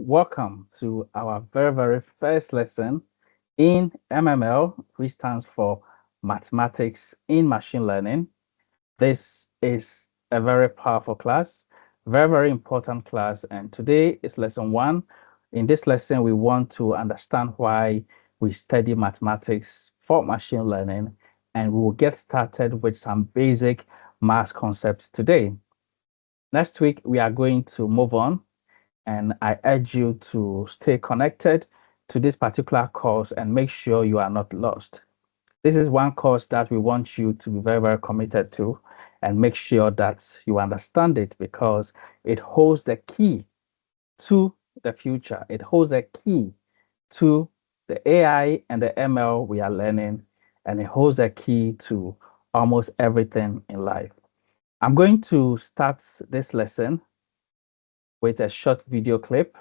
welcome to our very first lesson in MML, which stands for Mathematics in Machine Learning. This is a very powerful class, very important class, and today is lesson one. In this lesson, we want to understand why we study mathematics for machine learning, and we will get started with some basic math concepts today. Next week, we are going to move on, and I urge you to stay connected to this particular course and make sure you are not lost. This is one course that we want you to be very committed to and make sure that you understand it because it holds the key to the future. It holds the key to the AI and the ML we are learning, and it holds the key to almost everything in life. I'm going to start this lesson with a short video clip.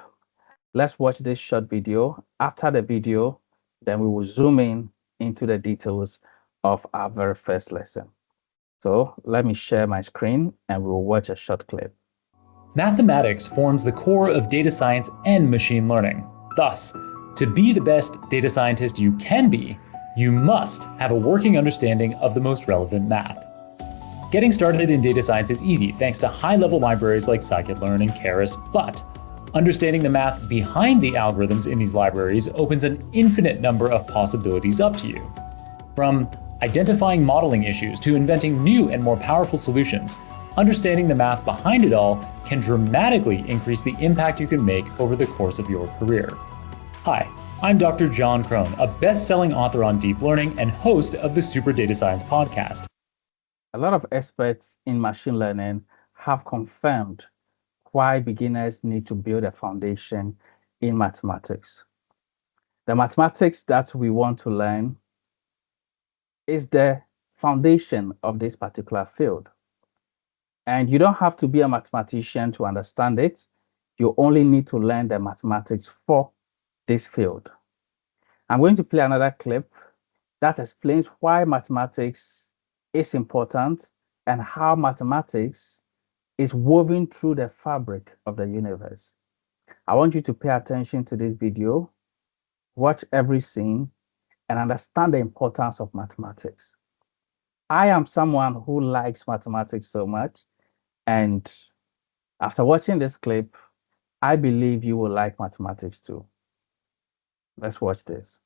Let's watch this short video. After the video, then we will zoom in into the details of our very first lesson. So let me share my screen and we will watch a short clip. Mathematics forms the core of data science and machine learning. Thus, to be the best data scientist you can be, you must have a working understanding of the most relevant math. Getting started in data science is easy thanks to high-level libraries like scikit-learn and Keras, but understanding the math behind the algorithms in these libraries opens an infinite number of possibilities up to you. From identifying modeling issues to inventing new and more powerful solutions, understanding the math behind it all can dramatically increase the impact you can make over the course of your career. Hi, I'm Dr. John Krohn, a best-selling author on deep learning and host of the Super Data Science podcast. A lot of experts in machine learning have confirmed why beginners need to build a foundation in mathematics. The mathematics that we want to learn is the foundation of this particular field. And you don't have to be a mathematician to understand it. You only need to learn the mathematics for this field. I'm going to play another clip that explains why mathematics is important and how mathematics is woven through the fabric of the universe. I want you to pay attention to this video, watch every scene, and understand the importance of mathematics. I am someone who likes mathematics so much, and after watching this clip, I believe you will like mathematics too. Let's watch this.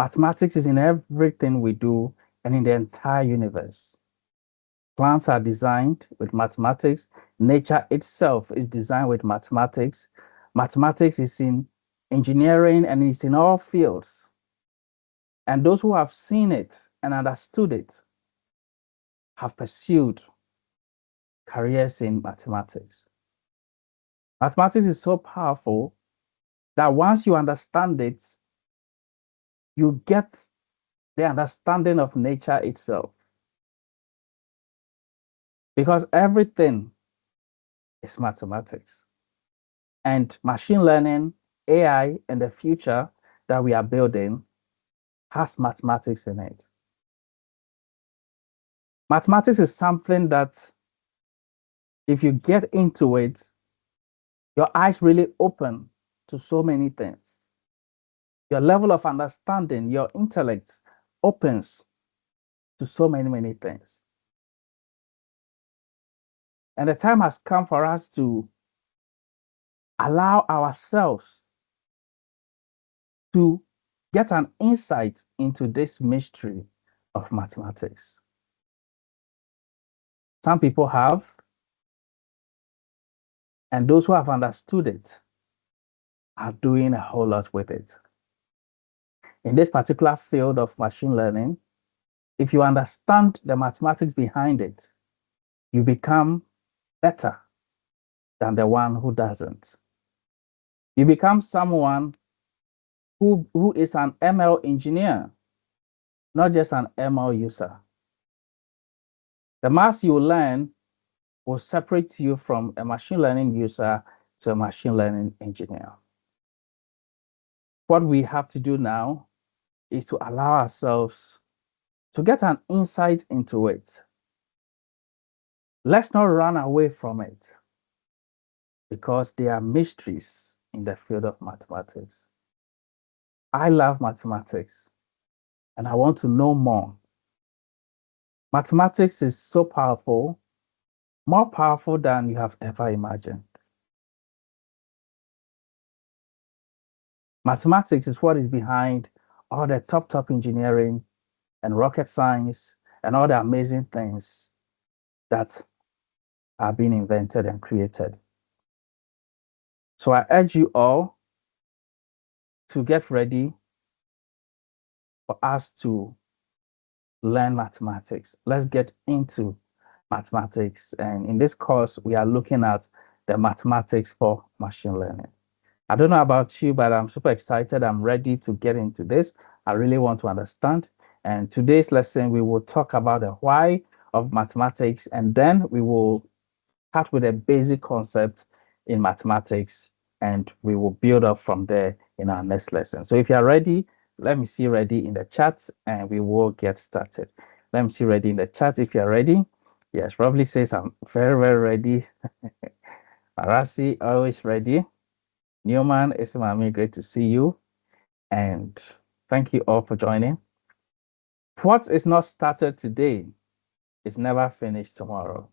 Mathematics is in everything we do and in the entire universe. Plants are designed with mathematics. Nature itself is designed with mathematics. Mathematics is in engineering and it's in all fields. And those who have seen it and understood it have pursued careers in mathematics. Mathematics is so powerful that once you understand it, you get the understanding of nature itself. Because everything is mathematics. And machine learning, AI, and the future that we are building has mathematics in it. Mathematics is something that if you get into it, your eyes really open to so many things. Your level of understanding, your intellect opens to so many things. And the time has come for us to allow ourselves to get an insight into this mystery of mathematics. Some people have, and those who have understood it are doing a whole lot with it. In this particular field of machine learning, if you understand the mathematics behind it, you become better than the one who doesn't. You become someone who is an ML engineer, not just an ML user. The maths you learn will separate you from a machine learning user to a machine learning engineer. What we have to do now is to allow ourselves to get an insight into it. Let's not run away from it because there are mysteries in the field of mathematics. I love mathematics and I want to know more. Mathematics is so powerful, more powerful than you have ever imagined. Mathematics is what is behind all the top engineering and rocket science and all the amazing things that are being invented and created. So I urge you all to get ready for us to learn mathematics. Let's get into mathematics. And in this course, we are looking at the mathematics for machine learning. I don't know about you, but I'm super excited. I'm ready to get into this. I really want to understand. And today's lesson, we will talk about the why of mathematics, and then we will start with a basic concept in mathematics, and we will build up from there in our next lesson. So if you're ready, let me see ready in the chat, and we will get started. Let me see ready in the chat if you're ready. Yes, probably says I'm very ready. Marasi, always ready. Newman, Ismami, great to see you. And thank you all for joining. What is not started today is never finished tomorrow.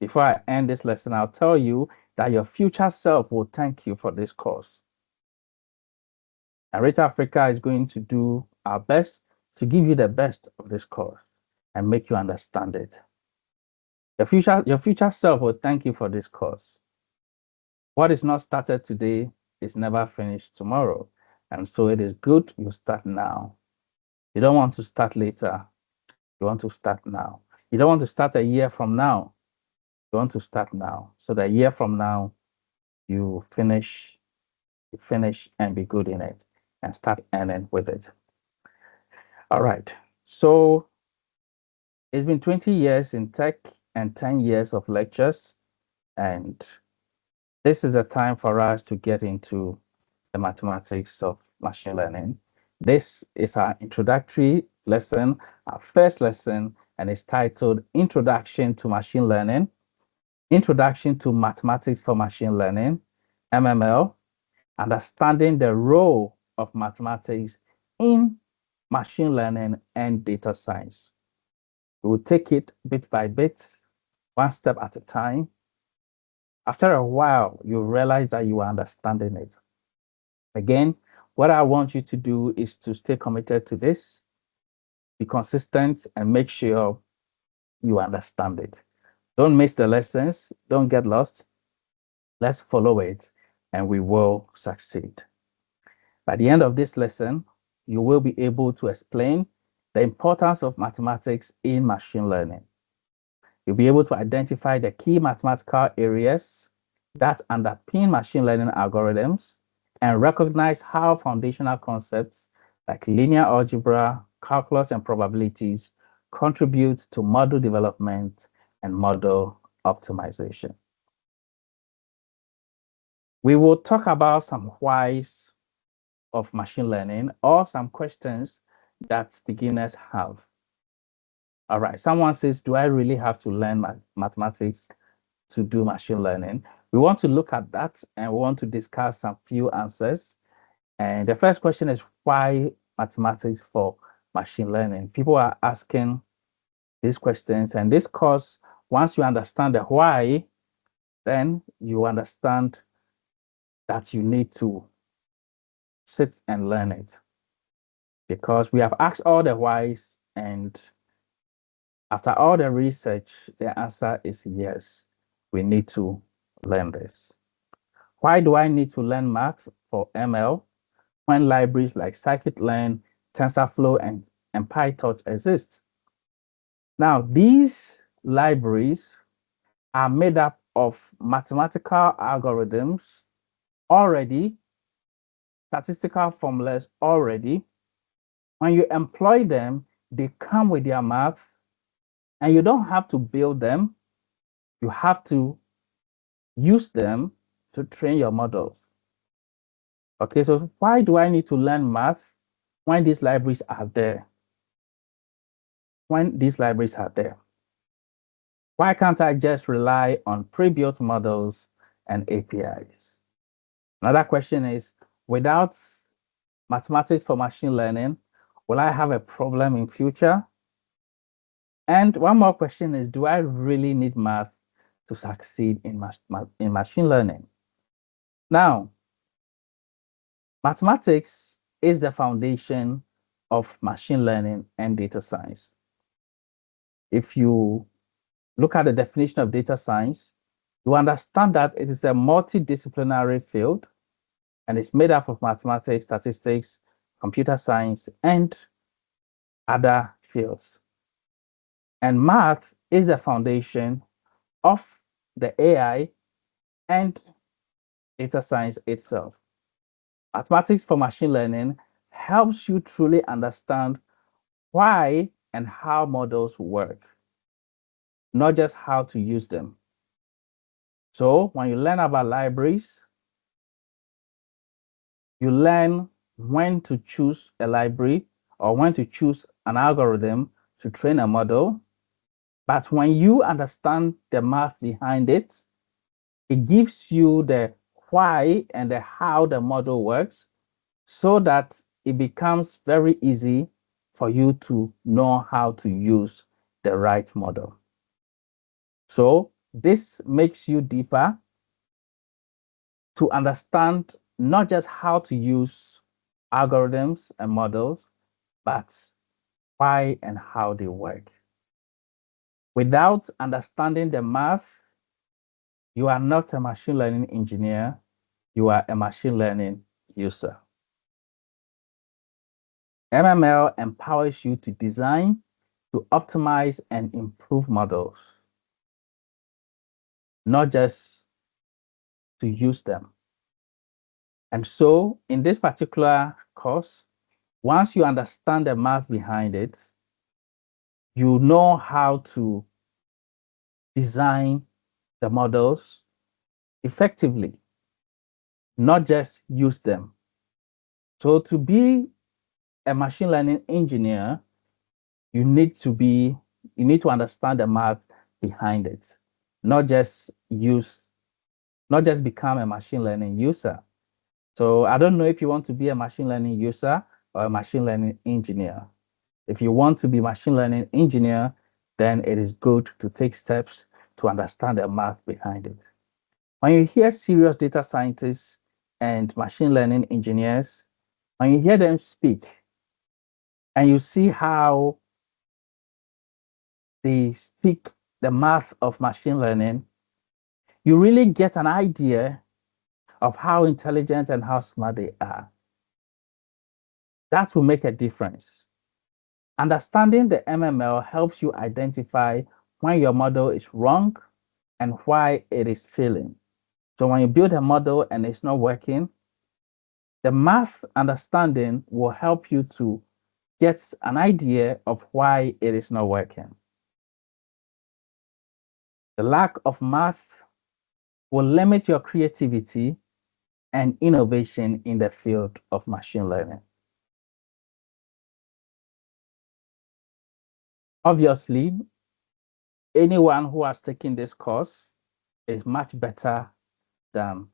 Before I end this lesson, I'll tell you that your future self will thank you for this course. And Rate Africa is going to do our best to give you the best of this course and make you understand it. Your future self will thank you for this course. What is not started today is never finished tomorrow. And so it is good you start now. You don't want to start later. You want to start now. You don't want to start a year from now. You want to start now. So that a year from now, you finish and be good in it and start earning with it. All right. So it's been 20 years in tech and 10 years of lectures. And this is a time for us to get into the mathematics of machine learning. This is our introductory lesson, our first lesson, and it's titled Introduction to Machine Learning, Introduction to Mathematics for Machine Learning, MML, Understanding the Role of Mathematics in Machine Learning and Data Science. We will take it bit by bit, one step at a time. After a while, you realize that you are understanding it. Again, What I want you to do is to stay committed to this, be consistent, and make sure you understand it. Don't miss the lessons. Don't get lost. Let's follow it, and we will succeed. By the end of this lesson, you will be able to explain the importance of mathematics in machine learning. You'll be able to identify the key mathematical areas that underpin machine learning algorithms and recognize how foundational concepts like linear algebra, calculus, and probabilities contribute to model development and model optimization. We will talk about some whys of machine learning or some questions that beginners have. All right, someone says, do I really have to learn mathematics to do machine learning? We want to look at that and we want to discuss some few answers. And the first question is, why mathematics for machine learning? People are asking these questions, and this course, once you understand the why, then you understand that you need to sit and learn it, because we have asked all the whys, and after all the research, the answer is yes, we need to learn this. Why do I need to learn math for ML when libraries like scikit-learn, TensorFlow, and PyTorch exist? Now, these libraries are made up of mathematical algorithms already, statistical formulas already. When you employ them, they come with their math, and you don't have to build them. You have to use them to train your models. Okay, so why do I need to learn math when these libraries are there? When these libraries are there, why can't I just rely on pre-built models and APIs? Another question is, without mathematics for machine learning, will I have a problem in future? And one more question is, do I really need math to succeed in machine learning? Now, mathematics is the foundation of machine learning and data science. If you look at the definition of data science, you understand that it is a multidisciplinary field, and it's made up of mathematics, statistics, computer science, and other fields. And math is the foundation of the AI and data science itself. Mathematics for machine learning helps you truly understand why and how models work, not just how to use them. So when you learn about libraries, you learn when to choose a library or when to choose an algorithm to train a model. But when you understand the math behind it, it gives you the why and the how the model works, so that it becomes very easy for you to know how to use the right model. So this makes you deeper to understand not just how to use algorithms and models, but why and how they work. Without understanding the math, you are not a machine learning engineer, you are a machine learning user. MML empowers you to design, to optimize, and improve models, not just to use them. And so in this particular course, once you understand the math behind it, you know how to design the models effectively, not just use them. So to be a machine learning engineer, you need to understand the math behind it, not just become a machine learning user. So I don't know if you want to be a machine learning user or a machine learning engineer. If you want to be machine learning engineer, then it is good to take steps to understand the math behind it. When you hear serious data scientists and machine learning engineers, When you hear them speak and you see how they speak the math of machine learning, you really get an idea of how intelligent and how smart they are. That will make a difference. Understanding the MML helps you identify when your model is wrong and why it is failing. So when you build a model and it's not working, the math understanding will help you to get an idea of why it is not working. The lack of math will limit your creativity and innovation in the field of machine learning. Obviously, anyone who has taken this course is much better than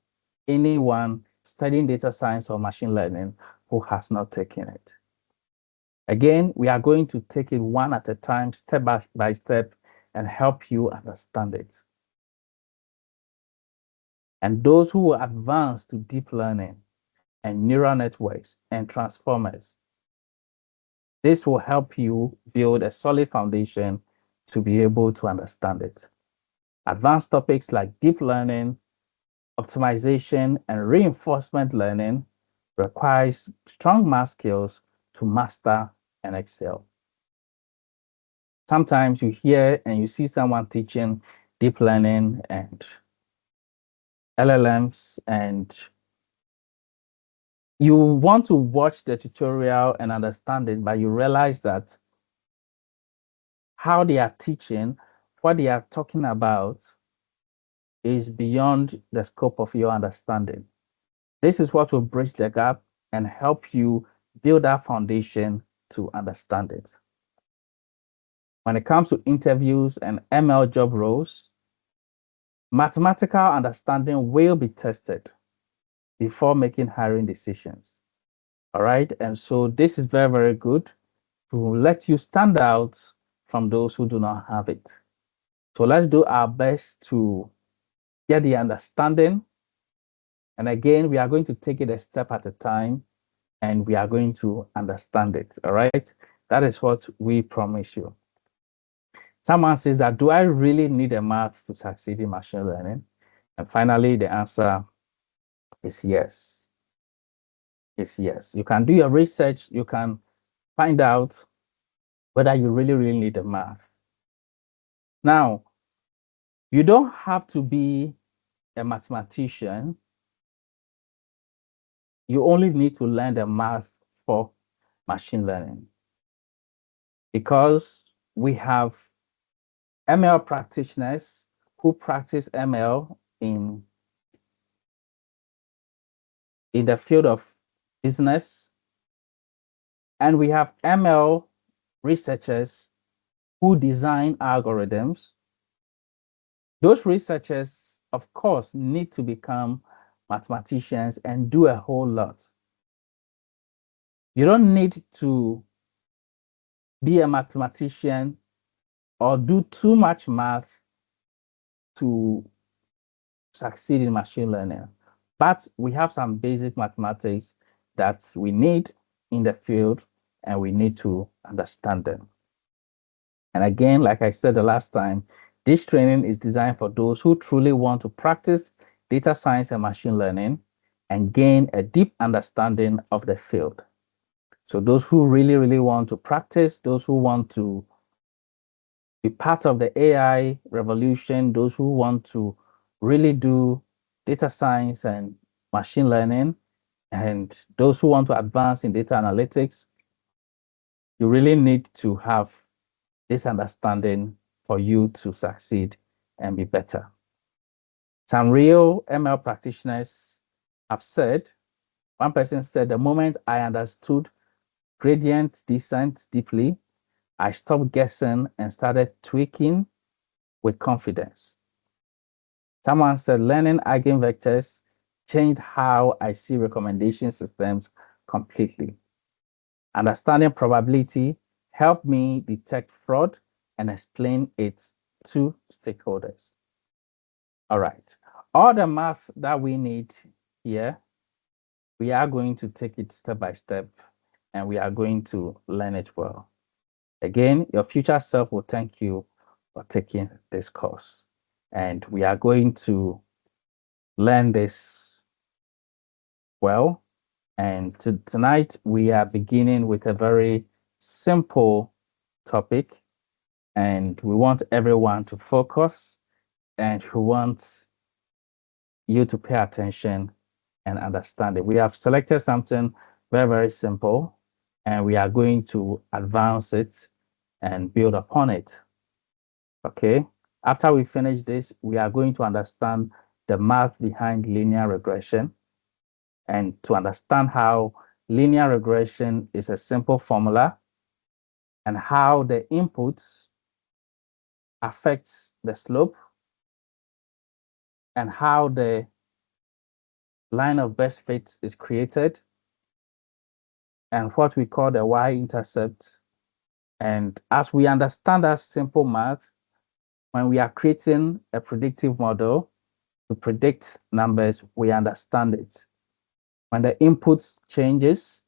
anyone studying data science or machine learning who has not taken it. Again, we are going to take it one at a time, step by step, and help you understand it. And those who will advance to deep learning and neural networks and transformers, this will help you build a solid foundation to be able to understand it. Advanced topics like deep learning, optimization, and reinforcement learning requires strong math skills to master and excel. Sometimes you hear and you see someone teaching deep learning and LLMs, and you want to watch the tutorial and understand it, but you realize that how they are teaching, what they are talking about is beyond the scope of your understanding. This is what will bridge the gap and help you build that foundation to understand it. When it comes to interviews and ML job roles, mathematical understanding will be tested before making hiring decisions. All right. And so this is very, very good to let you stand out from those who do not have it. So let's do our best to get the understanding. And again, we are going to take it a step at a time and we are going to understand it. All right. That is what we promise you. Someone says that, do I really need a math to succeed in machine learning? And finally, the answer is yes. Is yes. You can do your research. You can find out whether you really, really need a math. Now, you don't have to be a mathematician. You only need to learn the math for machine learning because we have ML practitioners who practice ML in the field of business, and we have ML researchers who design algorithms. Those researchers, of course, need to become mathematicians and do a whole lot. You don't need to be a mathematician or do too much math to succeed in machine learning. But we have some basic mathematics that we need in the field and we need to understand them. And again, like I said the last time, this training is designed for those who truly want to practice data science and machine learning and gain a deep understanding of the field. So those who really, really want to practice, those who want to be part of the AI revolution, those who want to really do data science and machine learning, and those who want to advance in data analytics, you really need to have this understanding for you to succeed and be better. Some real ML practitioners have said, one person said, the moment I understood gradient descent deeply, I stopped guessing and started tweaking with confidence. Someone said, learning eigenvectors changed how I see recommendation systems completely. Understanding probability helped me detect fraud and explain it to stakeholders. All right. All the math that we need here, we are going to take it step by step and we are going to learn it well. Again, your future self will thank you for taking this course. And we are going to learn this well. And tonight, we are beginning with a very simple topic. And we want everyone to focus and we want you to pay attention and understand it. We have selected something very, very simple, and we are going to advance it and build upon it. Okay. After we finish this, we are going to understand the math behind linear regression and to understand how linear regression is a simple formula and how the inputs affects the slope and how the line of best fit is created and what we call the y-intercept. And as we understand that simple math, when we are creating a predictive model to predict numbers, we understand it. When the inputs changes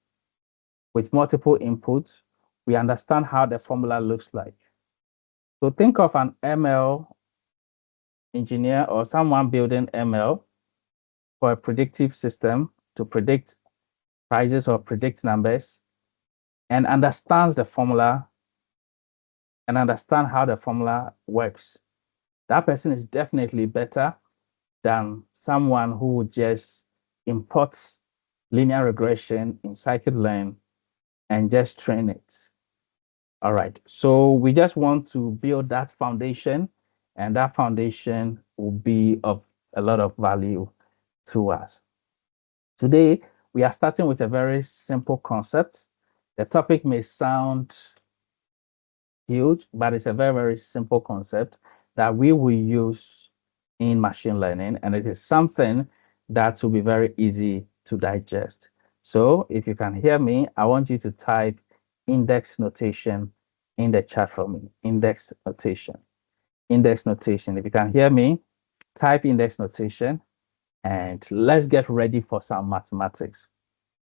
with multiple inputs, we understand how the formula looks like. So think of an ML engineer or someone building ML for a predictive system to predict prices or predict numbers and understands the formula and understand how the formula works. That person is definitely better than someone who would just import linear regression in scikit-learn and just train it. All right, so we just want to build that foundation, and that foundation will be of a lot of value to us. Today, we are starting with a very simple concept. The topic may sound huge, but it's a very, very simple concept that we will use in machine learning, and it is something that will be very easy to digest. So if you can hear me, I want you to type index notation in the chat for me. Index notation. Index notation. If you can hear me, type index notation, and let's get ready for some mathematics.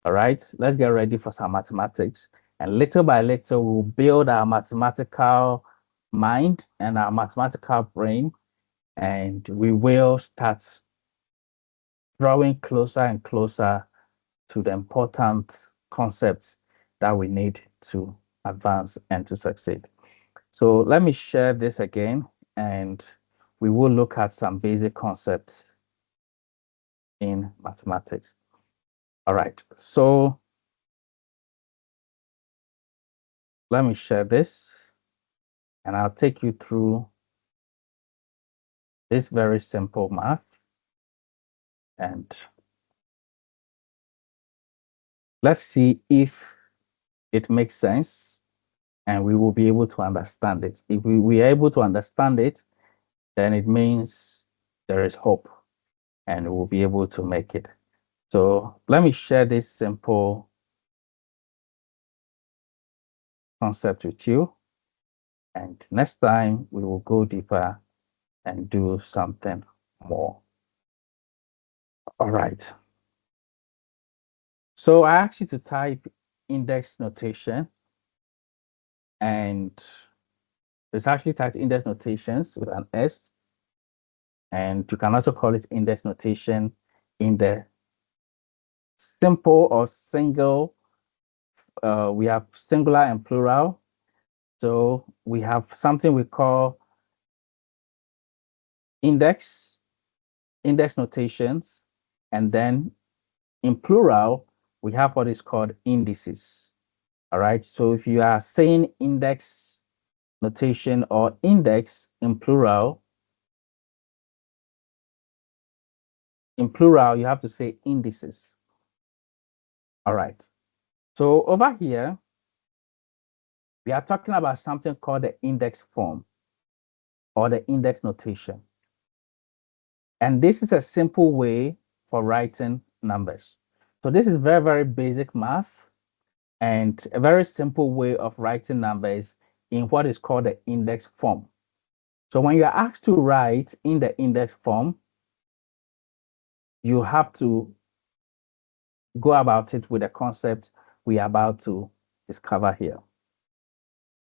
All right, let's get ready for some mathematics. And little by little, we'll build our mathematical mind and our mathematical brain, and we will start drawing closer and closer to the important concepts that we need to advance and to succeed. So let me share this again, and we will look at some basic concepts in mathematics. All right, so let me share this, and I'll take you through this very simple math, and let's see if it makes sense and we will be able to understand it. If we are able to understand it, then it means there is hope and we'll be able to make it. So let me share this simple concept with you. And next time we will go deeper and do something more. All right. So I asked you to type index notation, and it's actually typed index notations with an S, and you can also call it index notation in the simple or single. We have singular and plural. So we have something we call index notations, and then in plural, we have what is called indices. All right. So if you are saying index notation or index in plural, you have to say indices. All right. So over here, we are talking about something called the index form or the index notation. And this is a simple way for writing numbers. So this is very, very basic math and a very simple way of writing numbers in what is called the index form. So when you are asked to write in the index form, you have to go about it with the concept we are about to discover here.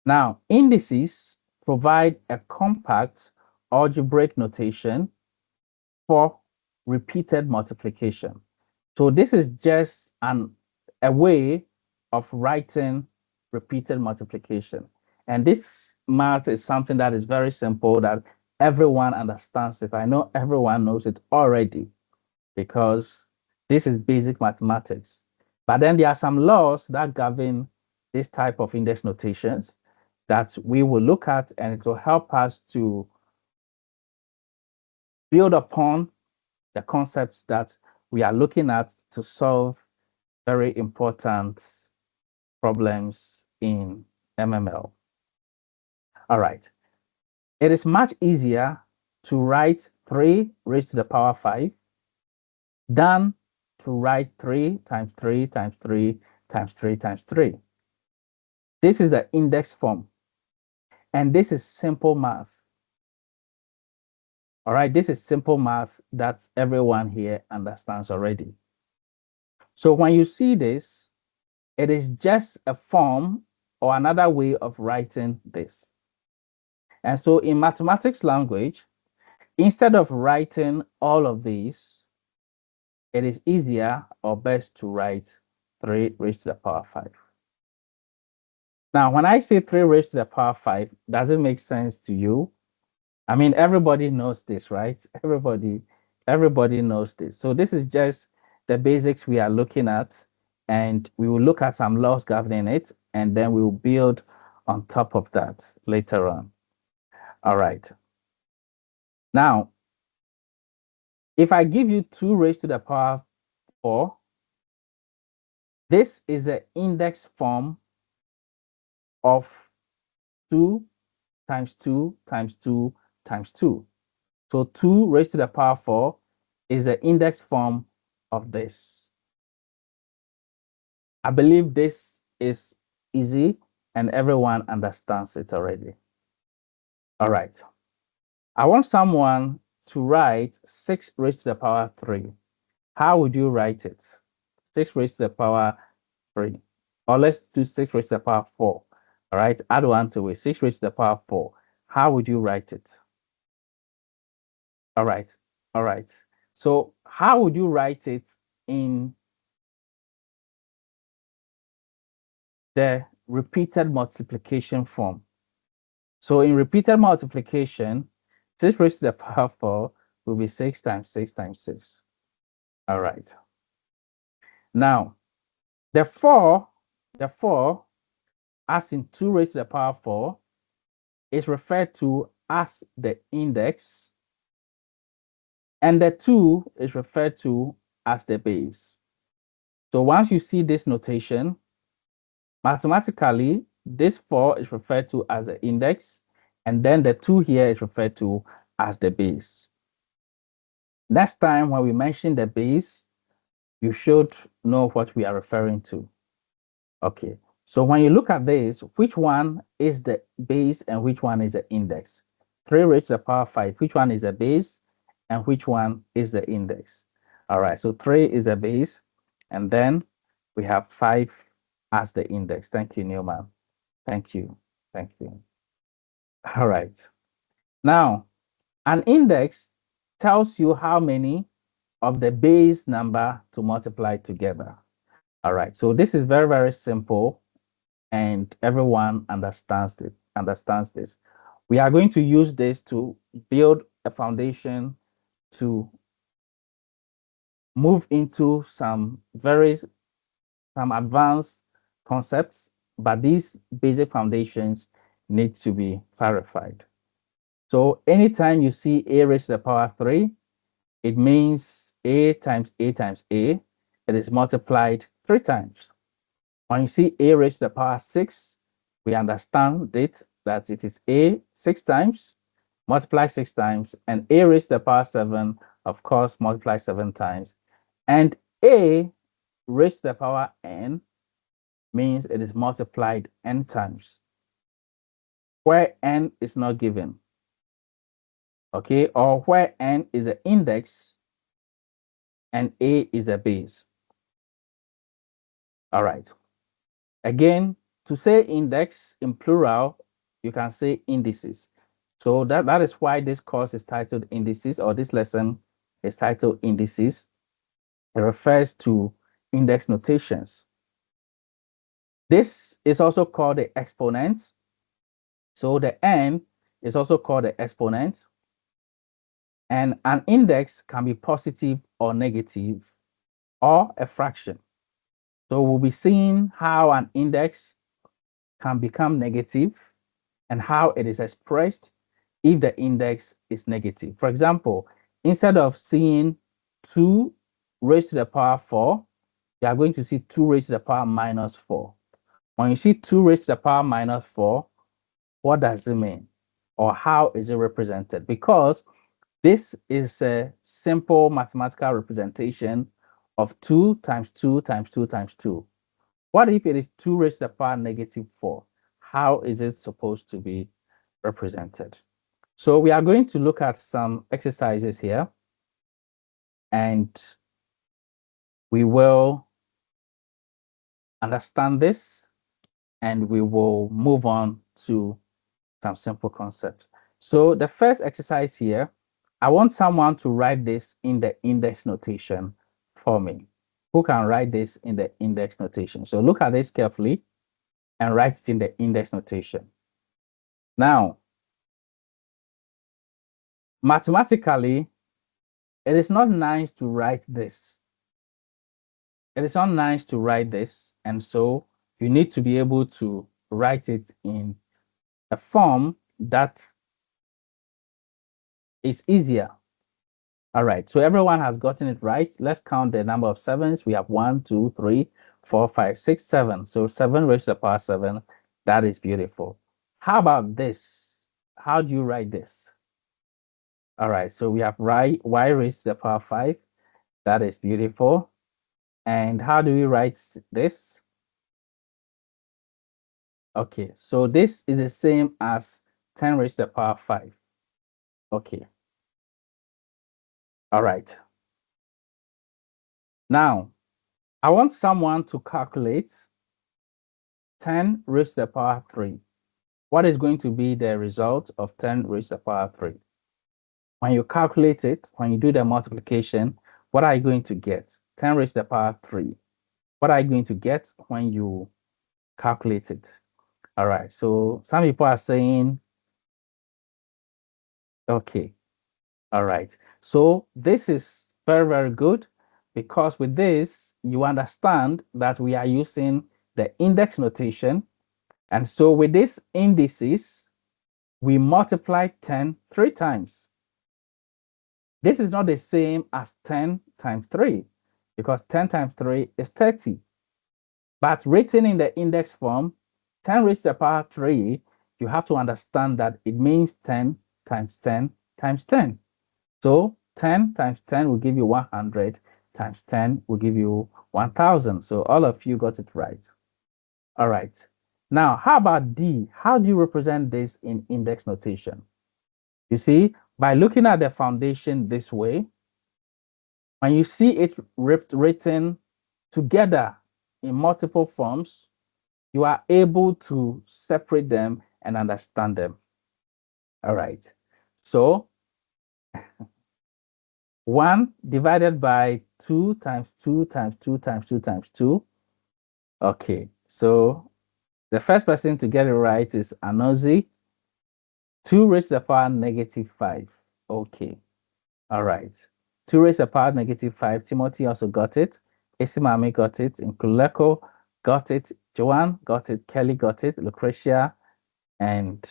Now, indices provide a compact algebraic notation for repeated multiplication. So this is just a way of writing repeated multiplication. And this math is something that is very simple that everyone understands it. I know everyone knows it already because this is basic mathematics. But then there are some laws that govern this type of index notations that we will look at, and it will help us to build upon the concepts that we are looking at to solve very important problems in MML. All right. It is much easier to write 3 raised to the power 5 than to write 3 times 3 times 3 times 3 times 3. This is the index form, and this is simple math. All right, this is simple math that everyone here understands already. So when you see this, it is just a form or another way of writing this. And so in mathematics language, instead of writing all of these, it is easier or best to write 3 raised to the power 5. Now, when I say 3 raised to the power 5, does it make sense to you? I mean, everybody knows this, right? Everybody knows this. So this is just the basics we are looking at, and we will look at some laws governing it, and then we will build on top of that later on. All right. Now, if I give you 2 raised to the power 4, this is the index form of 2 times 2 times 2 times 2. So 2 raised to the power 4 is the index form of this. I believe this is easy and everyone understands it already. All right. I want someone to write 6 raised to the power 3. How would you write it? 6 raised to the power 3. Or let's do 6 raised to the power 4. All right. Add 1 to it. 6 raised to the power 4. How would you write it? All right. All right. So how would you write it in the repeated multiplication form? So in repeated multiplication, 6 raised to the power 4 will be 6 times 6 times 6. All right. Now, the 4, as in 2 raised to the power 4, is referred to as the index, and the 2 is referred to as the base. So once you see this notation, mathematically, this 4 is referred to as the index, and then the 2 here is referred to as the base. Next time when we mention the base, you should know what we are referring to. Okay, so when you look at this, which one is the base and which one is the index? 3 raised to the power 5, which one is the base and which one is the index? All right, so 3 is the base, and then we have 5 as the index. Thank you, Newman. Thank you. Thank you. All right. Now, an index tells you how many of the base number to multiply together. All right. So this is very, very simple, and everyone understands it. Understands this. We are going to use this to build a foundation to move into some advanced concepts, but these basic foundations need to be clarified. So anytime you see a raised to the power 3, it means a times a times a. It is multiplied 3 times. When you see a raised to the power 6, we understand it that it is a 6 times, multiply 6 times, and a raised to the power 7, of course, multiply 7 times. And a raised to the power n means it is multiplied n times, where n is not given. Okay, or where n is the index and a is the base. All right. Again, to say index in plural, you can say indices. So that is why this course is titled indices, or this lesson is titled indices. It refers to index notations. This is also called the exponent. So the n is also called the exponent. And an index can be positive or negative or a fraction. So we'll be seeing how an index can become negative and how it is expressed if the index is negative. For example, instead of seeing 2 raised to the power 4, you are going to see 2 raised to the power minus 4. When you see 2 raised to the power minus 4, what does it mean? Or how is it represented? Because this is a simple mathematical representation of 2 times 2 times 2 times 2. What if it is 2 raised to the power negative 4? How is it supposed to be represented? So we are going to look at some exercises here, and we will understand this, and we will move on to some simple concepts. So the first exercise here, I want someone to write this in the index notation for me. Who can write this in the index notation? So look at this carefully and write it in the index notation. Now, mathematically, it is not nice to write this. It is not nice to write this, and so you need to be able to write it in a form that is easier. All right, so everyone has gotten it right. Let's count the number of sevens. We have 1, 2, 3, 4, 5, 6, 7. So 7 raised to the power 7. That is beautiful. How about this? How do you write this? All right, so we have y raised to the power 5. That is beautiful. And how do we write this? Okay, so this is the same as 10 raised to the power 5. Okay, all right. Now, I want someone to calculate 10 raised to the power 3. What is going to be the result of 10 raised to the power 3? When you calculate it, when you do the multiplication, what are you going to get? 10 raised to the power 3. What are you going to get when you calculate it? All right, so some people are saying, okay, all right. So this is very, very good because with this, you understand that we are using the index notation. And so with these indices, we multiply 10 3 times. This is not the same as 10 times 3 because 10 times 3 is 30. But written in the index form, 10 raised to the power 3, you have to understand that it means 10 times 10 times 10. So 10 times 10 will give you 100, times 10 will give you 1000. So all of you got it right. All right. Now, how about D? How do you represent this in index notation? You see, by looking at the foundation this way, when you see it written together in multiple forms, you are able to separate them and understand them. All right. So 1 divided by 2 times 2 times 2 times 2 times 2. Okay, so the first person to get it right is Anozi. 2 raised to the power negative 5. Okay, all right. 2 raised to the power negative 5. Timothy also got it. Isimami got it. Nkuleko got it. Joanne got it. Kelly got it. Lucretia and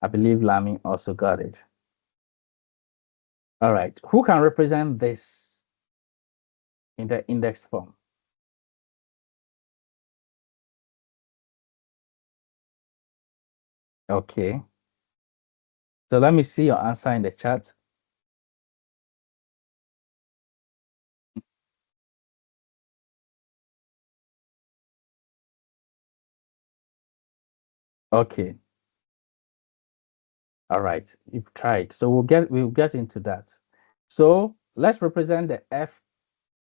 I believe Lami also got it. All right, who can represent this in the index form? Okay, so let me see your answer in the chat. Okay, all right, you've tried. So we'll get into that. So let's represent the F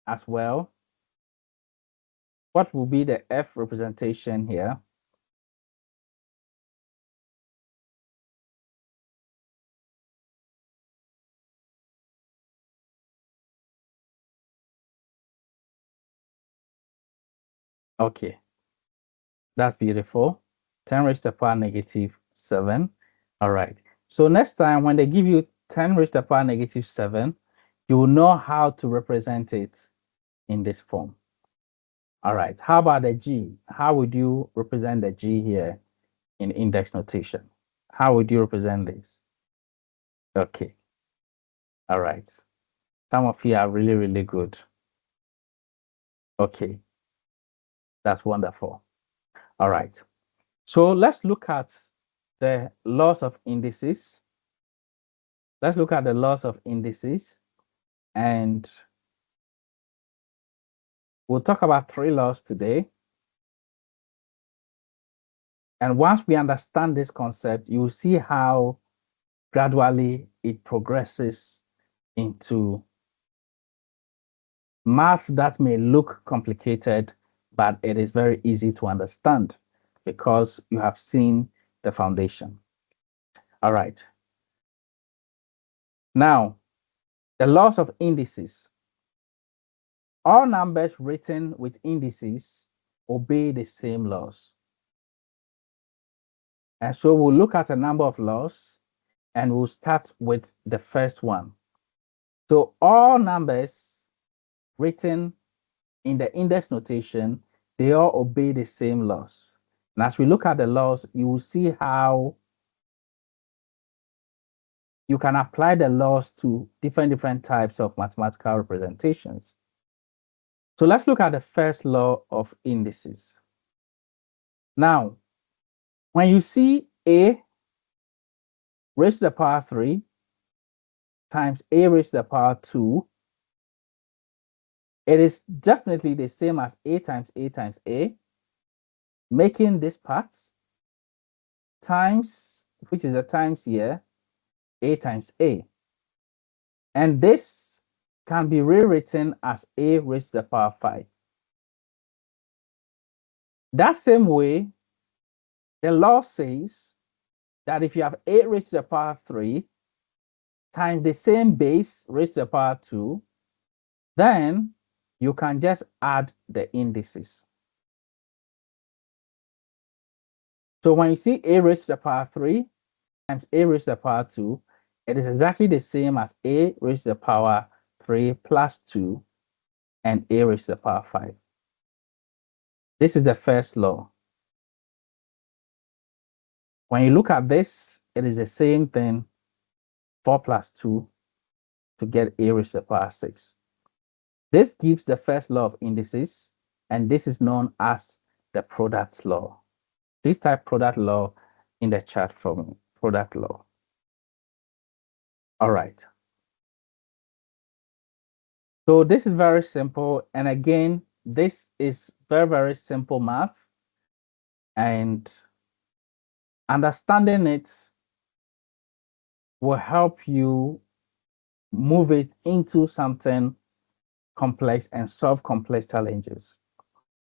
as well. what will be the F representation here? Okay, that's beautiful. 10 raised to the power negative 7. All right. So next time when they give you 10 raised to the power negative 7, you will know how to represent it in this form. All right. How about the G? How would you represent the G here in index notation? How would you represent this? Okay. All right. Some of you are really, really good. Okay. That's wonderful. All right. So let's look at the laws of indices. Let's look at the laws of indices, and we'll talk about 3 laws today. And once we understand this concept, you will see how gradually it progresses into math that may look complicated, but it is very easy to understand because you have seen the foundation. All right. Now, the laws of indices. All numbers written with indices obey the same laws. And so we'll look at a number of laws, and we'll start with the first one. So all numbers written in the index notation, they all obey the same laws. And as we look at the laws, you will see how you can apply the laws to different types of mathematical representations. So let's look at the first law of indices. Now, when you see a raised to the power 3 times a raised to the power 2, it is definitely the same as a times a times a, making this part times, which is a times here, a times a. And this can be rewritten as a raised to the power 5. That same way, the law says that if you have a raised to the power 3 times the same base raised to the power 2, then you can just add the indices. So when you see a raised to the power 3 times a raised to the power 2, it is exactly the same as a raised to the power 3 plus 2 and a raised to the power 5. This is the first law. When you look at this, it is the same thing, 4 plus 2 to get a raised to the power 6. This gives the first law of indices, and this is known as the product law. Please type product law in the chat for me, product law. All right. So this is very simple. And again, this is very simple math. And understanding it will help you move it into something complex and solve complex challenges.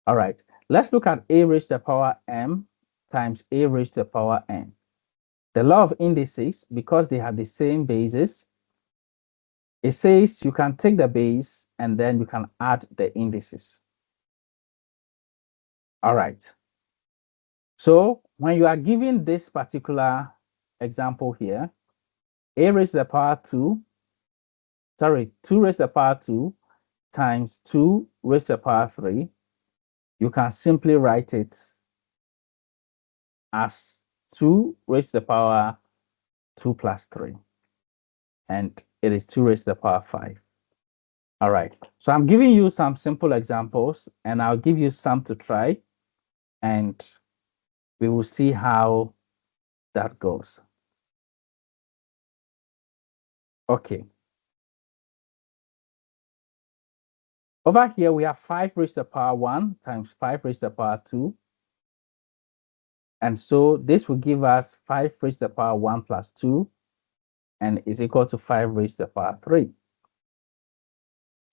All right, let's look at a raised to the power m times a raised to the power n. The law of indices, because they have the same basis, it says you can take the base and then you can add the indices. All right. So when you are given this particular example here, a raised to the power 2, 2 raised to the power 2 times 2 raised to the power 3, you can simply write it as 2 raised to the power 2 plus 3. And it is 2 raised to the power 5. All right. So I'm giving you some simple examples, and I'll give you some to try, and we will see how that goes. Okay. Over here, we have 5 raised to the power 1 times 5 raised to the power 2. And so this will give us 5 raised to the power 1 plus 2, and is equal to 5 raised to the power 3.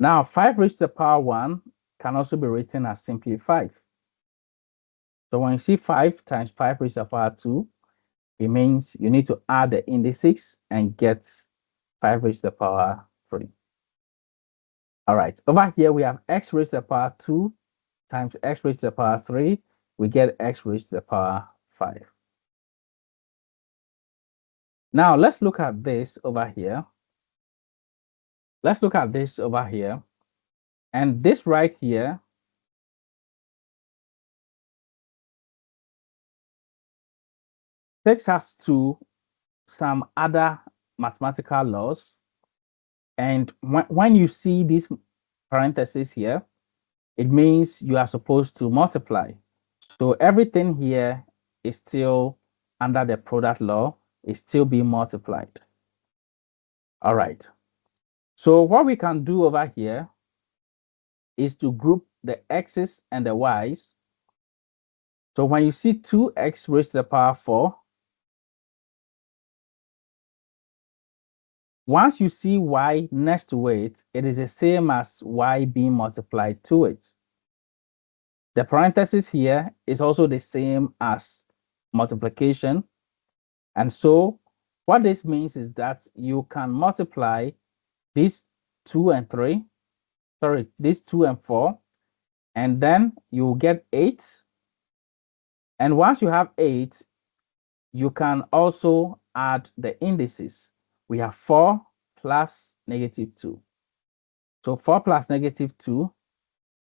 Now, 5 raised to the power 1 can also be written as simply 5. So when you see 5 times 5 raised to the power 2, it means you need to add the indices and get 5 raised to the power 3. All right, over here we have x raised to the power 2 times x raised to the power 3. We get x raised to the power 5. Now let's look at this over here. Let's look at this over here. And this right here takes us to some other mathematical laws. And when you see these parentheses here, it means you are supposed to multiply. So everything here is still under the product law, is still being multiplied. All right. So what we can do over here is to group the x's and the y's. So when you see 2x raised to the power 4, once you see y next to it, it is the same as y being multiplied to it. The parenthesis here is also the same as multiplication. And so what this means is that you can multiply these 2 and 3, sorry, these 2 and 4, and then you get 8. And once you have 8, you can also add the indices. We have 4 plus -2. So 4 plus -2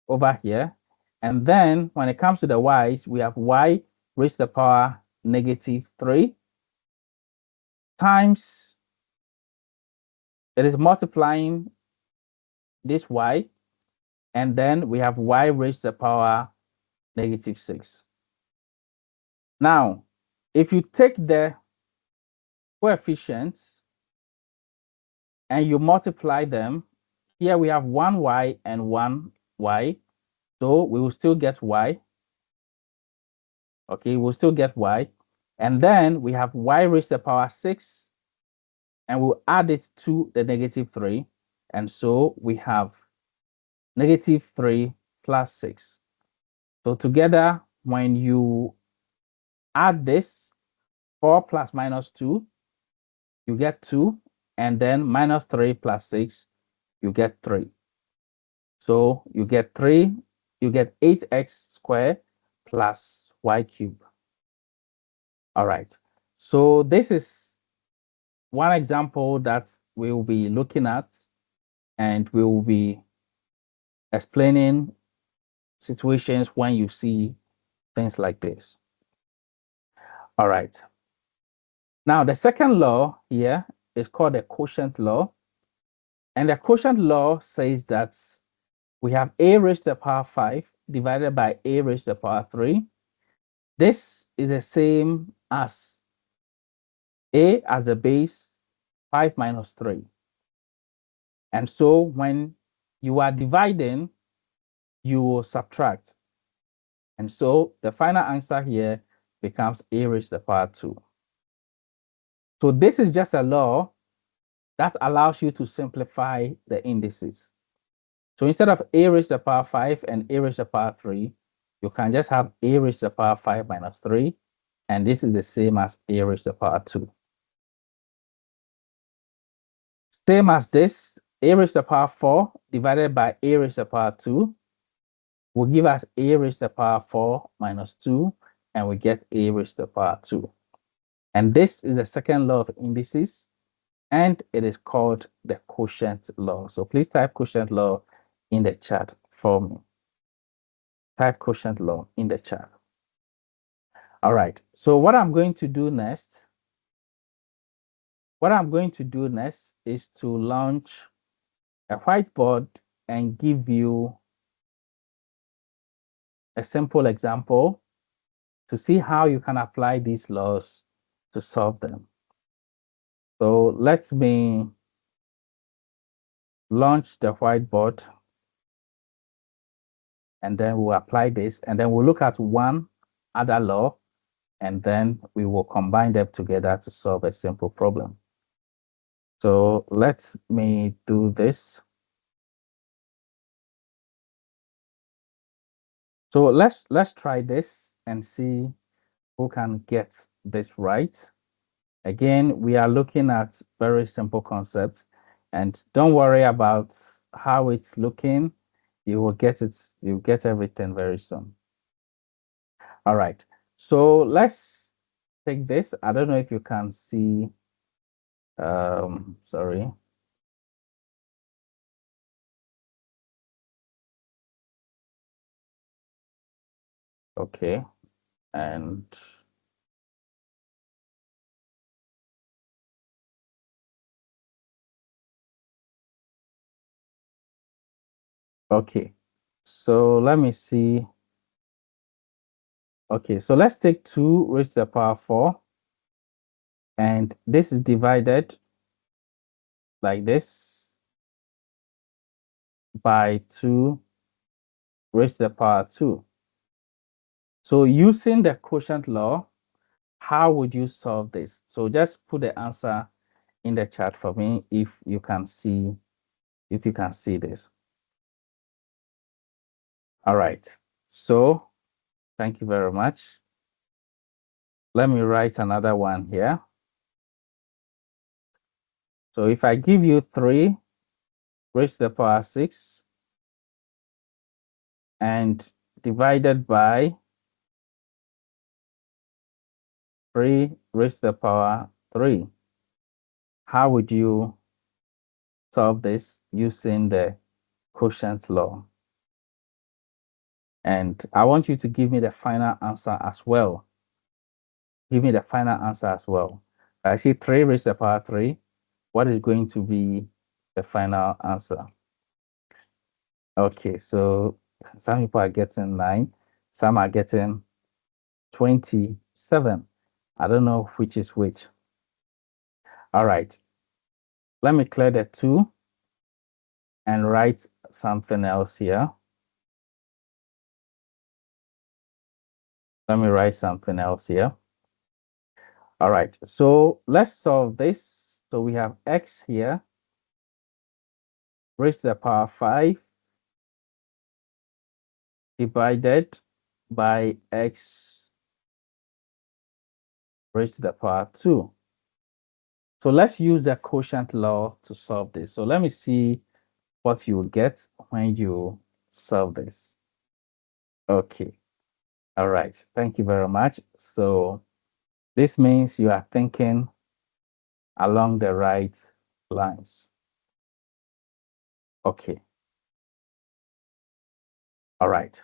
over here. And then when it comes to the y's, we have y raised to the power -3 times, it is multiplying this y, and then we have y raised to the power -6. Now, if you take the coefficients and you multiply them, here we have 1y and 1y, so we will still get y. Okay, we'll still get y. And then we have y raised to the power 6, and we'll add it to the -3. And so we have -3 plus 6. So together, when you add this, 4 plus -2, you get 2. And then -3 plus 6, you get 3. So you get 3, you get 8x squared plus y cubed. All right. So this is one example that we will be looking at, and we will be explaining situations when you see things like this. All right. Now, the second law here is called the quotient law. And the quotient law says that we have a raised to the power 5 divided by a raised to the power 3. This is the same as a as the base, 5 minus 3. And so when you are dividing, you will subtract. And so the final answer here becomes a raised to the power 2. So this is just a law that allows you to simplify the indices. So instead of a raised to the power 5 and a raised to the power 3, you can just have a raised to the power 5 minus 3, and this is the same as a raised to the power 2. Same as this, a raised to the power 4 divided by a raised to the power 2 will give us a raised to the power 4 minus 2, and we get a raised to the power 2. And this is the second law of indices, and it is called the quotient law. So please type quotient law in the chat for me. Type quotient law in the chat. All right, so what I'm going to do next is to launch a whiteboard and give you a simple example to see how you can apply these laws to solve them. So let me launch the whiteboard, and then we'll apply this, and then we'll look at one other law, and then we will combine them together to solve a simple problem. So let me do this. So let's try this and see who can get this right. Again, we are looking at very simple concepts, and don't worry about how it's looking. You will get it, you'll get everything very soon. All right. So let's take this. I don't know if you can see, sorry. Okay. And okay. So let me see. Okay, so let's take 2 raised to the power 4, and this is divided like this by 2 raised to the power 2. So using the quotient law, how would you solve this? So just put the answer in the chat for me if you can see this. All right. So thank you very much. Let me write another one here. So if I give you 3 raised to the power 6 and divided by 3 raised to the power 3, how would you solve this using the quotient law? And I want you to give me the final answer as well. Give me the final answer as well. I see 3 raised to the power 3. What is going to be the final answer? Okay, so some people are getting 9, some are getting 27. I don't know which is which. All right, let me clear the 2 and write something else here. Let me write something else here. All right, so let's solve this. So we have x here raised to the power 5 divided by x raised to the power 2. So let's use the quotient law to solve this. So let me see what you will get when you solve this. Okay. All right. Thank you very much. So this means you are thinking along the right lines. Okay. All right.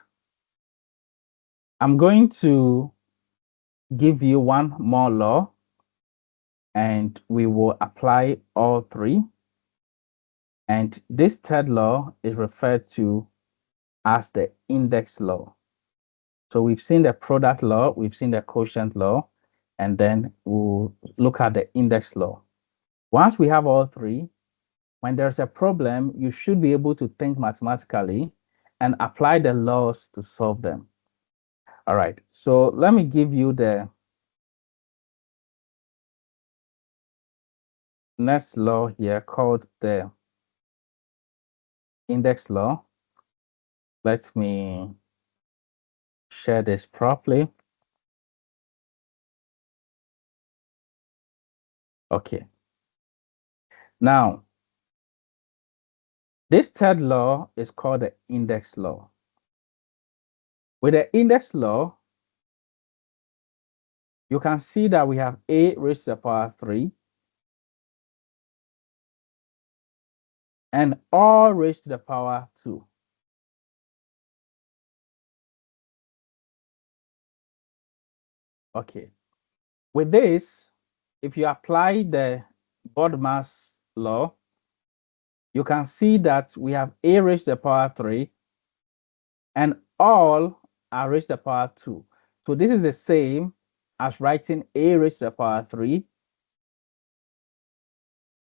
I'm going to give you one more law and we will apply all 3. And this third law is referred to as the index law. So we've seen the product law, we've seen the quotient law, and then we'll look at the index law. Once we have all 3, when there's a problem, you should be able to think mathematically and apply the laws to solve them. All right, so let me give you the next law here called the index law. Let me share this properly. Okay. Now, this third law is called the index law. With the index law, you can see that we have a raised to the power 3 and all raised to the power 2. Okay. With this, if you apply the BODMAS law, you can see that we have a raised to the power 3 and all are raised to the power 2. So this is the same as writing a raised to the power 3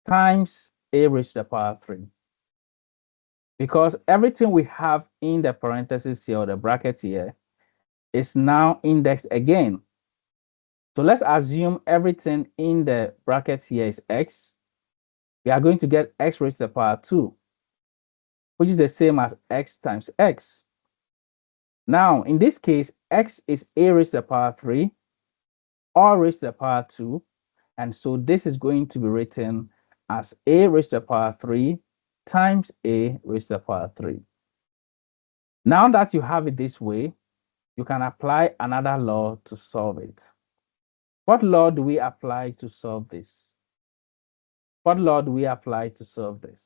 times a raised to the power 3. Because everything we have in the parentheses here or the bracket here is now indexed again. So let's assume everything in the bracket here is x. We are going to get x raised to the power 2, which is the same as x times x. Now, in this case, x is a raised to the power 3 or raised to the power 2. And so this is going to be written as a raised to the power 3 times a raised to the power 3. Now that you have it this way, you can apply another law to solve it. What law do we apply to solve this? What law do we apply to solve this?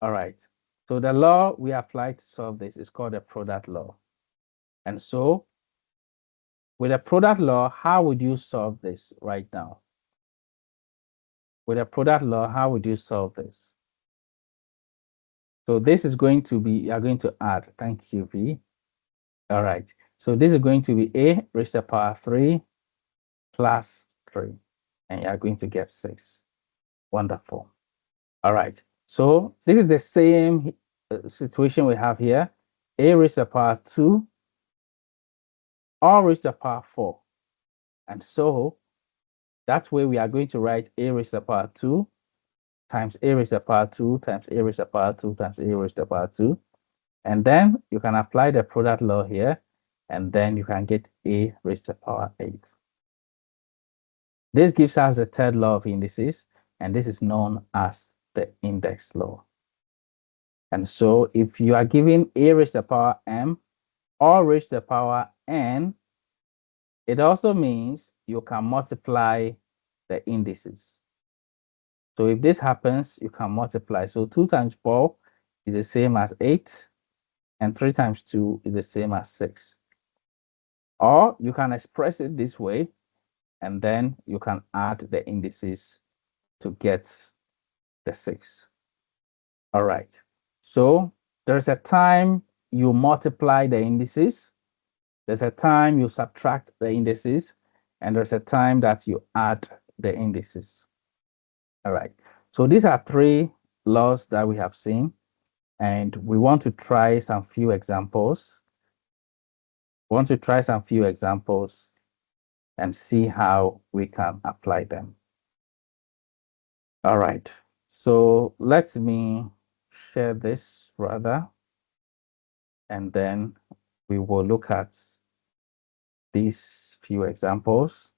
All right. So the law we apply to solve this is called the product law. And so with the product law, how would you solve this right now? With the product law, how would you solve this? So this is going to be, you are going to add, thank you, V. All right. So this is going to be a raised to the power 3 plus 3. And you are going to get 6. Wonderful. All right. So this is the same situation we have here. A raised to the power 2 or raised to the power 4. And so that way we are going to write a raised to the power 2 times a raised to the power 2 times a raised to the power 2 times a raised to the power 2. And then you can apply the product law here, and then you can get a raised to the power 8. This gives us the third law of indices, and this is known as the index law. And so if you are given a raised to the power m or raised to the power n, it also means you can multiply the indices. So if this happens, you can multiply. So 2 times 4 is the same as 8, and 3 times 2 is the same as 6. Or you can express it this way, and then you can add the indices to get the 6. All right. So there's a time you multiply the indices, there's a time you subtract the indices, and there's a time that you add the indices. All right. So these are 3 laws that we have seen, and we want to try some few examples. We want to try some few examples and see how we can apply them. All right. So let me share this rather, and then we will look at these few examples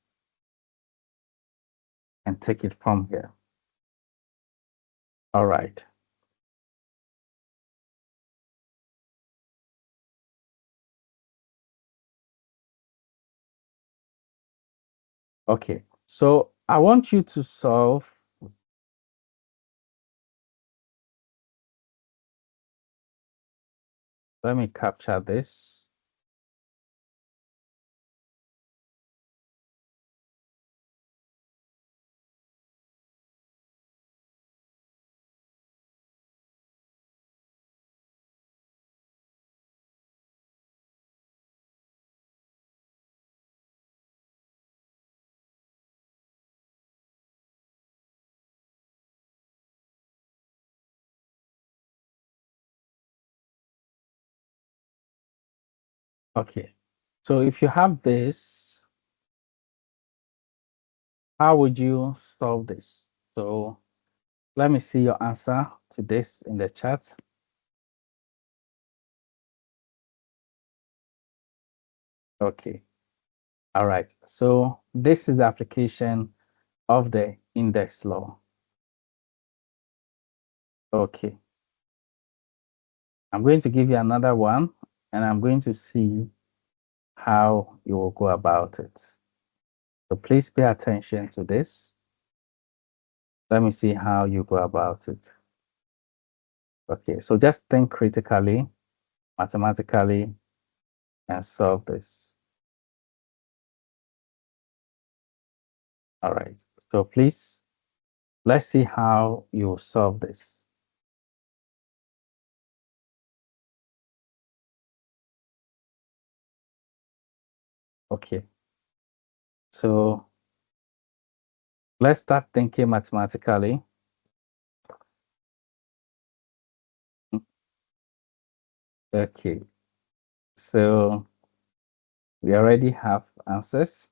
and take it from here. All right. Okay. So I want you to solve. Let me capture this. Okay. So if you have this, how would you solve this? So let me see your answer to this in the chat. Okay. All right. So this is the application of the index law. Okay. I'm going to give you another one, and I'm going to see how you will go about it. So please pay attention to this. Let me see how you go about it. Okay, so just think critically, mathematically, and solve this. All right, so please, let's see how you solve this. Okay, so let's start thinking mathematically. Okay, so we already have answers.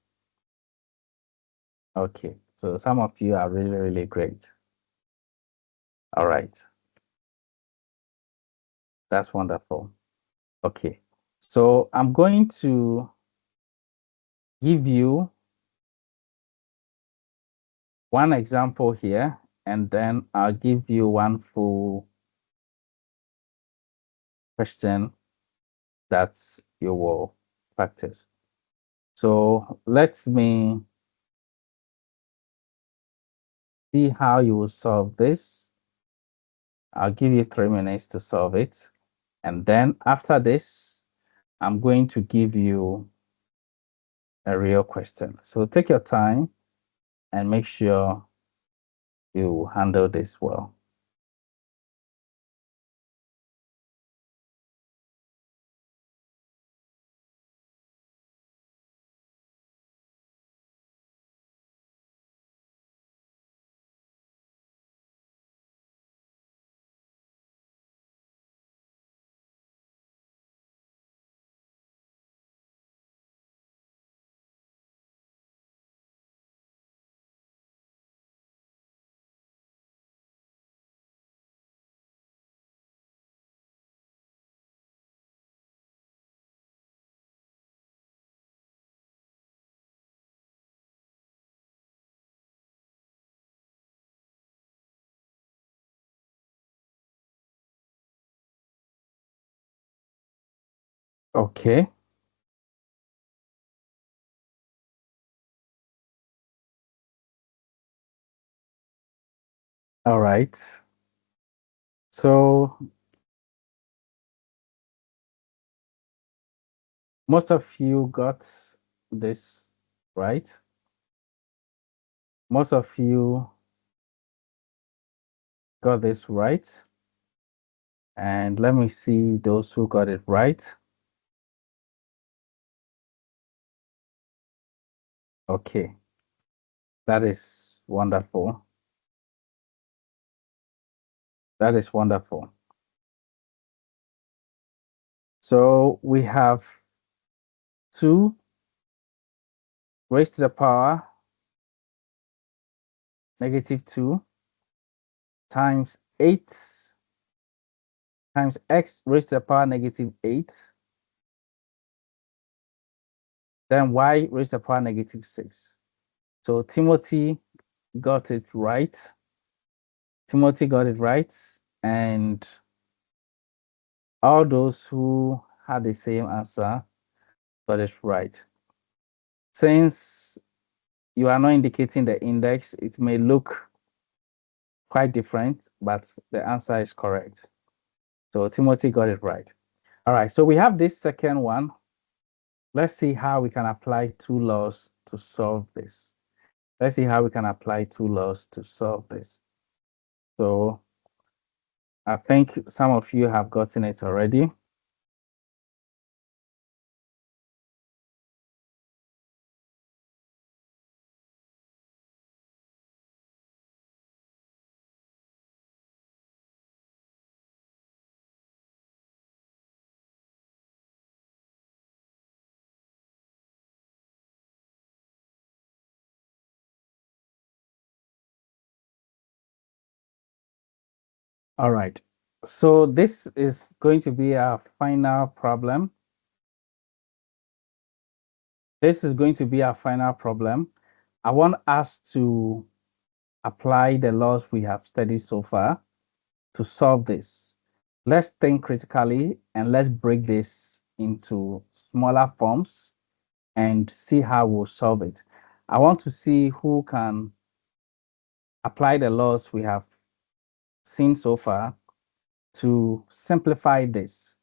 Okay, so some of you are really, really great. All right. That's wonderful. Okay. So I'm going to give you one example here, and then I'll give you one full question that you will practice. So let me see how you will solve this. I'll give you 3 minutes to solve it. And then after this, I'm going to give you a real question. So take your time and make sure you handle this well. Okay. All right. So most of you got this right. Most of you got this right. And let me see those who got it right. Okay. That is wonderful. That is wonderful. So we have 2 raised to the power -2 times 8 times x raised to the power -8, then y raised to the power -6. So Timothy got it right. Timothy got it right. And all those who had the same answer got it right. Since you are not indicating the index, it may look quite different, but the answer is correct. So Timothy got it right. All right, so we have this second one. Let's see how we can apply 2 laws to solve this. Let's see how we can apply 2 laws to solve this. So I think some of you have gotten it already. All right, so this is going to be our final problem. This is going to be our final problem. I want us to apply the laws we have studied so far to solve this. Let's think critically and let's break this into smaller forms and see how we'll solve it. I want to see who can apply the laws we have seen so far to simplify this.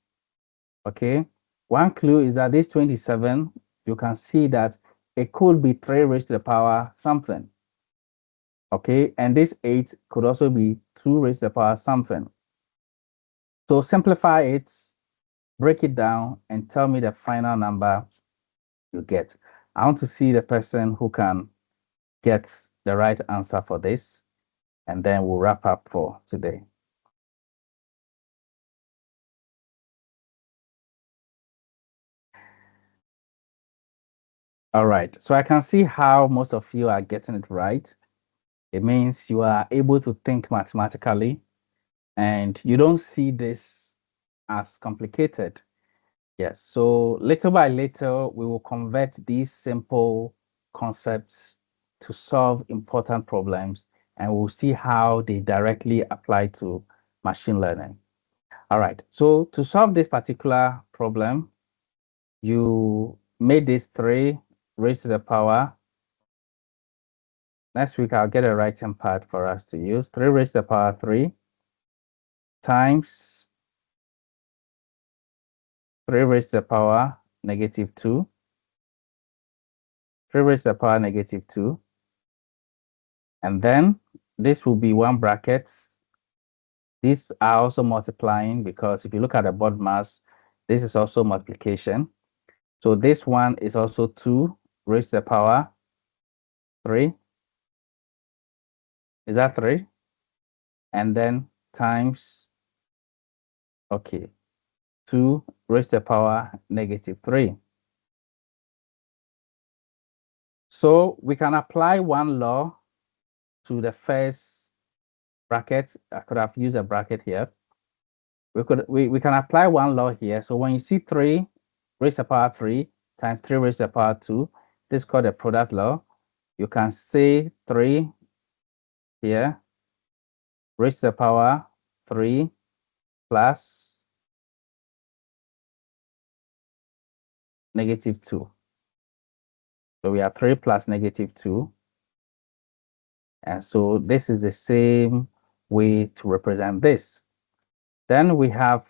Okay. One clue is that this 27, you can see that it could be 3 raised to the power something. Okay. And this 8 could also be 2 raised to the power something. So simplify it, break it down, and tell me the final number you get. I want to see the person who can get the right answer for this, and then we'll wrap up for today. All right, so I can see how most of you are getting it right. It means you are able to think mathematically and you don't see this as complicated. Yes, so little by little, we will convert these simple concepts to solve important problems, and we'll see how they directly apply to machine learning. All right, so to solve this particular problem, you made this 3 raised to the power. Next week, I'll get a writing pad for us to use. 3 raised to the power 3 times 3 raised to the power negative 2. 3 raised to the power negative 2. And then this will be one bracket. These are also multiplying because if you look at the board mass, this is also multiplication. So this one is also 2 raised to the power 3. Is that 3? And then times, okay, 2 raised to the power negative 3. So we can apply one law to the first bracket. I could have used a bracket here. We can apply one law here. So when you see 3 raised to the power 3 times 3 raised to the power 2, this is called the product law. You can say 3 here raised to the power 3 plus negative 2. So we have 3 plus negative 2. And so this is the same way to represent this. Then we have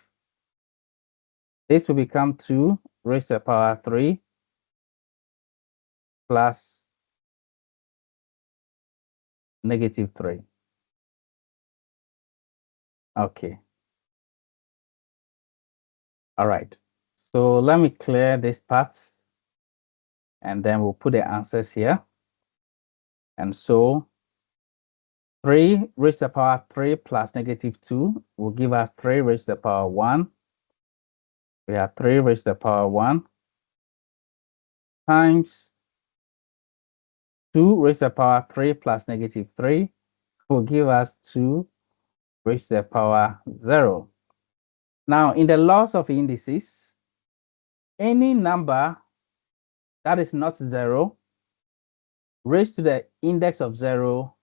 this will become 2 raised to the power 3 plus negative 3. Okay. All right. So let me clear this part and then we'll put the answers here. And so 3 raised to the power 3 plus negative 2 will give us 3 raised to the power 1. We have 3 raised to the power 1 times 2 raised to the power 3 plus negative 3 will give us 2 raised to the power 0. Now, in the laws of indices, any number that is not 0 raised to the index of 0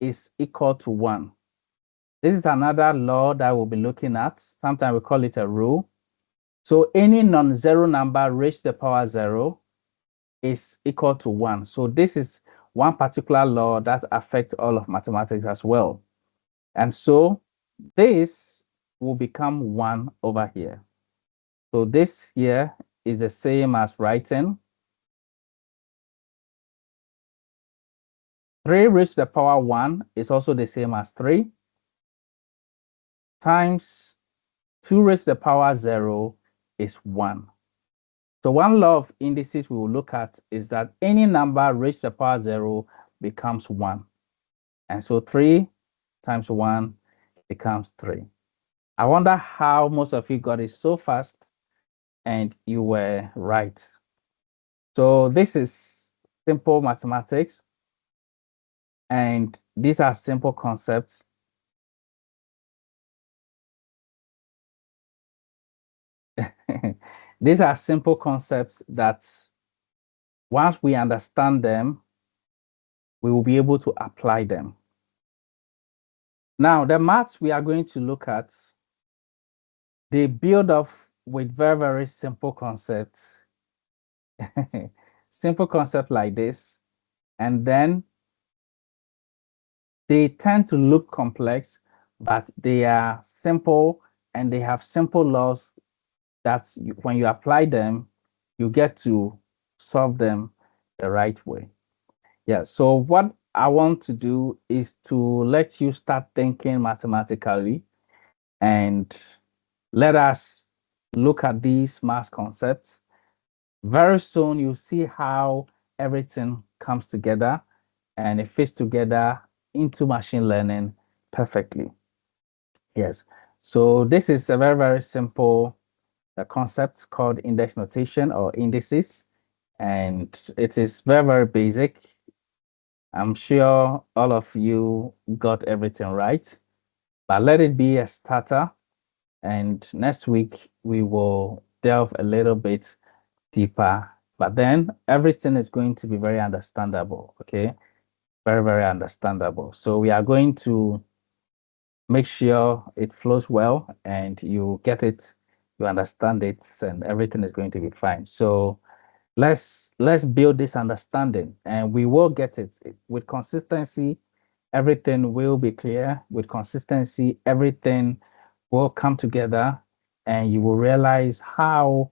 is equal to 1. This is another law that we'll be looking at. Sometimes we call it a rule. So any non-zero number raised to the power 0 is equal to 1. So this is one particular law that affects all of mathematics as well. And so this will become 1 over here. So this here is the same as writing 3 raised to the power 1 is also the same as 3 times 2 raised to the power 0 is 1. So one law of indices we will look at is that any number raised to the power 0 becomes 1. And so 3 times 1 becomes 3. I wonder how most of you got it so fast and you were right. So this is simple mathematics. And these are simple concepts. These are simple concepts that once we understand them, we will be able to apply them. Now, the maths we are going to look at, they build off with very, very simple concepts. Simple concept like this. And then they tend to look complex, but they are simple and they have simple laws that when you apply them, you get to solve them the right way. Yeah, so what I want to do is to let you start thinking mathematically and let us look at these math concepts. Very soon, you'll see how everything comes together and it fits together into machine learning perfectly. Yes, so this is a very, very simple concept called index notation or indices, and it is very, very basic. I'm sure all of you got everything right, but let it be a starter And next week, we will delve a little bit deeper, but then everything is going to be very understandable, okay? Very, very understandable. So we are going to make sure it flows well and you get it, you understand it, and everything is going to be fine. So let's build this understanding and we will get it. With consistency. Everything will be clear. With consistency, everything will come together and you will realize how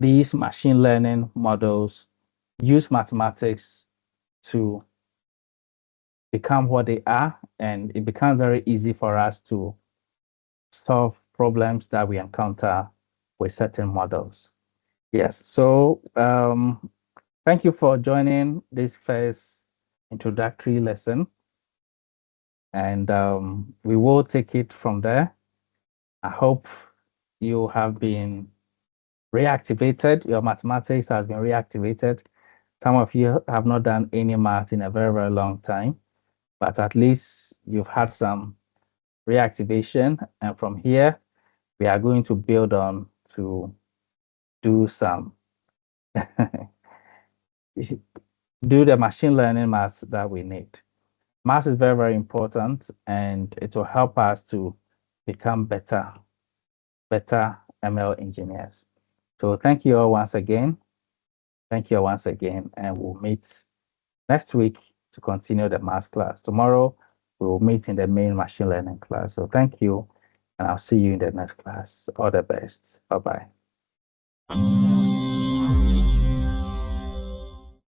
these machine learning models use mathematics to become what they are, and it becomes very easy for us to solve problems that we encounter with certain models. Yes, so thank you for joining this first introductory lesson, and we will take it from there. I hope you have been reactivated, your mathematics has been reactivated. Some of you have not done any math in a very, very long time, but at least you've had some reactivation. And from here, we are going to build on to do some, do the machine learning maths that we need. Maths is very, very important, and it will help us to become better ML engineers. So thank you all once again. Thank you all once again, and we'll meet next week to continue the math class. Tomorrow, we will meet in the main machine learning class. So thank you, and I'll see you in the next class. All the best. Bye-bye.